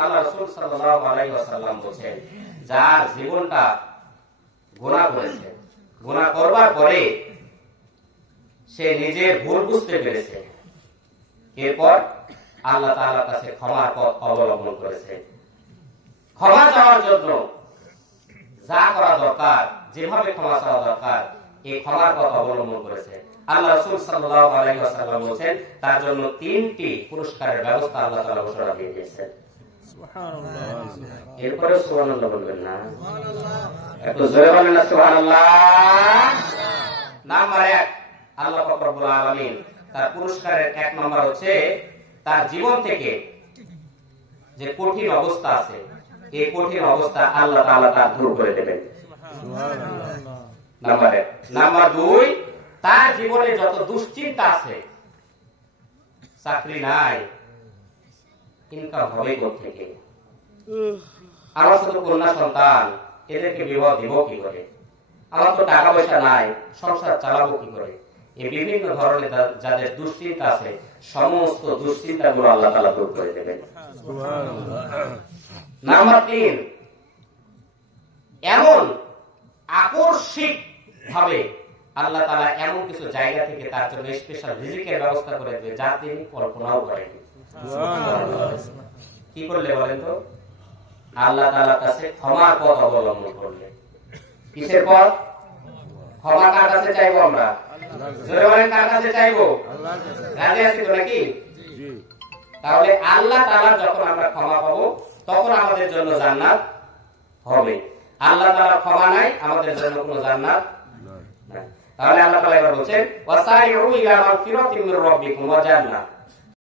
আল্লাহ রাসূল সাল্লাল্লাহু আলাইহি ওয়াসাল্লাম বলেন, যার জীবনটা গুনাহ করেছে, গুনাহ করবার পরে সে নিজের ভুল বুঝতে পেরেছে, এরপর আল্লাহ তাআলার কাছে ক্ষমার পথ অবলম্বন করেছে, ক্ষমা চাওয়ার জন্য যা করা দরকার, যেভাবে ক্ষমা চাওয়া দরকার, এই ক্ষমার পথ অবলম্বন করেছে। আল্লাহ রাসূল সাল্লাল্লাহু আলাইহি ওয়াসাল্লাম বলেন, তার জন্য 3টি পুরস্কারের ব্যবস্থা আল্লাহ তাআলা ঘোষণা দিয়ে দিয়েছেন। সুবহানাল্লাহ। এরপরে সুবহানাল্লাহ বলবেন না? একটু জোরে বলেন না সুবহানাল্লাহ। নাম্বার 1, আল্লাহ পাক রব্বুল আলামিন তার পুরস্কারের 1 নাম্বার হচ্ছে তার জীবন থেকে যে কঠিন অবস্থা আছে, এই কঠিন অবস্থা আল্লাহ তাআলা তা দূর করে দেবেন। সুবহানাল্লাহ। নাম্বার 1। নাম্বার 2, তার জীবনে যত দুশ্চিন্তা আছে, চাকরি নাই, ইনকাম হবে কোথা থেকে, আমার শুধু কন্যা সন্তান, এদেরকে বিবাহ দিব কি করে, আমার তো টাকা পয়সা নাই, সংসার চালাবো কি করে, এই বিভিন্ন ধরনের যাদের দুশ্চিন্তা আছে, সমস্ত দুশ্চিন্তাগুলো আল্লাহ তাআলা দূর করে দেবেন। নাম্বার 3, এমন আকর্ষিক ভাবে আল্লাহ তাআলা এমন কিছু জায়গা থেকে তার জন্য স্পেশাল রিজিকের ব্যবস্থা করে দেবে, যা তিনি কল্পনাও করেননি। কি করলে বলেন তো? আল্লাহ তাআলার কাছে ক্ষমার পথ অবলম্বন করলে। কিসের পথ? ক্ষমা কার কাছে চাইবো আমরা? জোরে বলেন, কার কাছে চাইবো? আল্লাহর কাছে। রাজি আছি তো নাকি? জি। তাহলে আল্লাহ তাআলা যখন আমরা ক্ষমা পাবো, তখন আমাদের জন্য জান্নাত হবে। আল্লাহ তাআলা ক্ষমা নাই, আমাদের জন্য কোনো জান্নাত নাই। তাহলে আল্লাহ তাআলা এবার বলছেন, ওয়াসাইউ ইলা মাগফিরাতিন মির রাব্বিকুম ওয়া জান্নাহ,